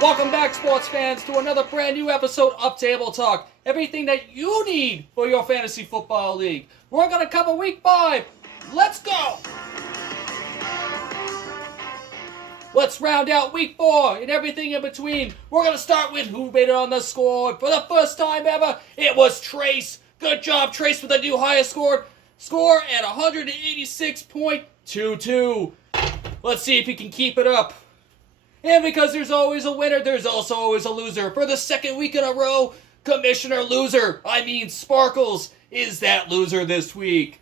Welcome back, sports fans, to another brand new episode of Table Talk. Everything that you need for your fantasy football league. We're going to cover week 5. Let's go! Let's round out week 4 and everything in between. We're going to start with who made it on the score. For the first time ever, it was Trace. Good job, Trace, with the new highest score at 186.22. Let's see if he can keep it up. And because there's always a winner, there's also always a loser. For the second week in a row, Commissioner Loser, Sparkles, is that loser this week.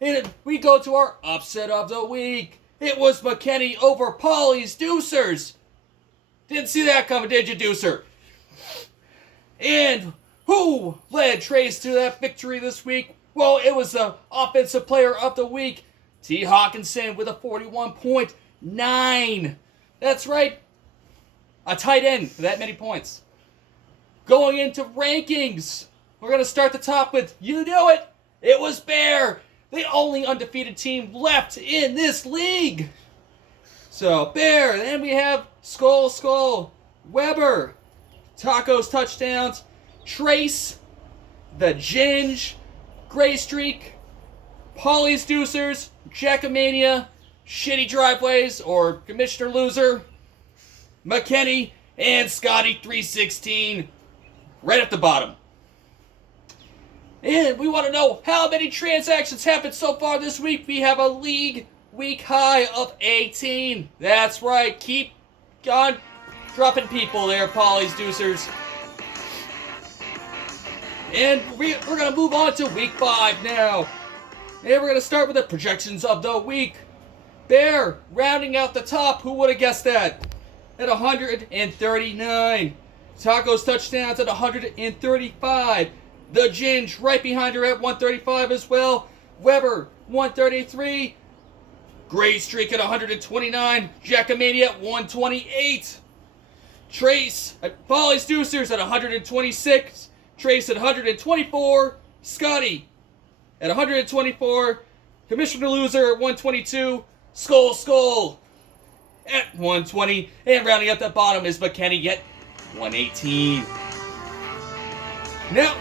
And we go to our upset of the week. It was McKinney over Paulie's Deucers. Didn't see that coming, did you, Deucer? And who led Trace to that victory this week? Well, it was the Offensive Player of the Week, T. Hawkinson, with a 41.9. That's right, a tight end for that many points. Going into rankings, we're going to start the top with, you know it, it was Bear, the only undefeated team left in this league. So, Bear, then we have Skull, Weber, Tacos touchdowns, Trace, the Ginge, Gray Streak, Paulie's Deucers, Jackamania, Shitty Driveways, or Commissioner Loser, McKinney, and Scotty 316 right at the bottom. And we want to know how many transactions happened so far this week. We have a league week high of 18. That's right. Keep on dropping people there, Paulie's Deucers. And we're going to move on to week 5 now. And we're going to start with the projections of the week. Bear, rounding out the top, who would have guessed that? At 139. Tacos touchdowns at 135. The Ginge right behind her at 135 as well. Weber, 133. Gray Streak at 129. Jackamania at 128. Trace at Paulie's Deucers at 126. Trace at 124. Scotty at 124. Commissioner Loser at 122. Skull at 120. And rounding up the bottom is McKinney at 118. Now,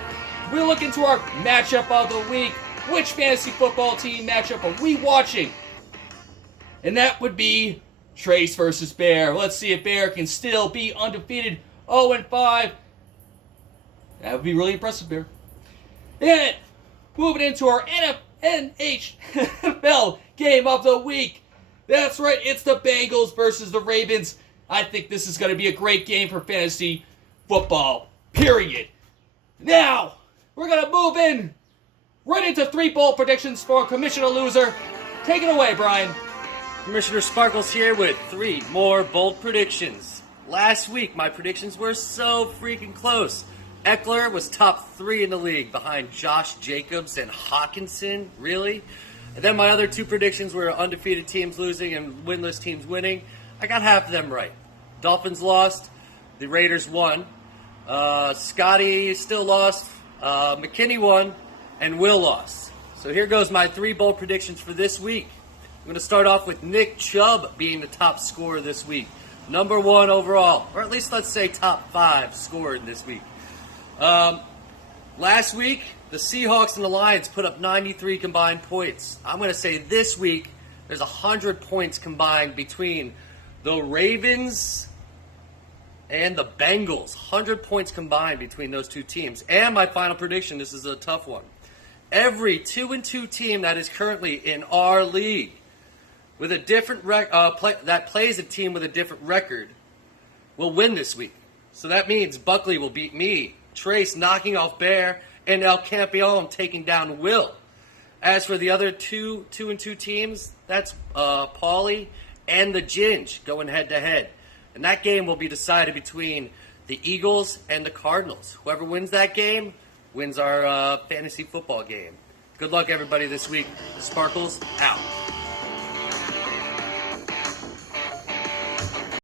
we'll look into our matchup of the week. Which fantasy football team matchup are we watching? And that would be Trace versus Bear. Let's see if Bear can still be undefeated 0-5. That would be really impressive, Bear. And moving into our NFL game of the week. That's right, it's the Bengals versus the Ravens. I think this is going to be a great game for fantasy football, period. Now, we're going to move in right into 3 bold predictions for Commissioner Loser. Take it away, Brian. Commissioner Sparkles here with 3 more bold predictions. Last week, my predictions were so freaking close. Eckler was top 3 in the league behind Josh Jacobs and Hawkinson. Really? And then my other 2 predictions were undefeated teams losing and winless teams winning. I got half of them right. Dolphins lost. The Raiders won. Scotty still lost. McKinney won. And Will lost. So here goes my 3 bold predictions for this week. I'm going to start off with Nick Chubb being the top scorer this week. Number 1 overall. Or at least let's say top 5 scored this week. Last week, the Seahawks and the Lions put up 93 combined points. I'm going to say this week, there's 100 points combined between the Ravens and the Bengals. 100 points combined between those 2 teams. And my final prediction, this is a tough one. Every 2-2 team that is currently in our league with a different that plays a team with a different record will win this week. So that means Buckley will beat me, Trace knocking off Bear, and El Campeon taking down Will. As for the other 2-2 teams, that's Paulie and the Ginge going head-to-head. And that game will be decided between the Eagles and the Cardinals. Whoever wins that game wins our fantasy football game. Good luck, everybody, this week. Sparkles, out.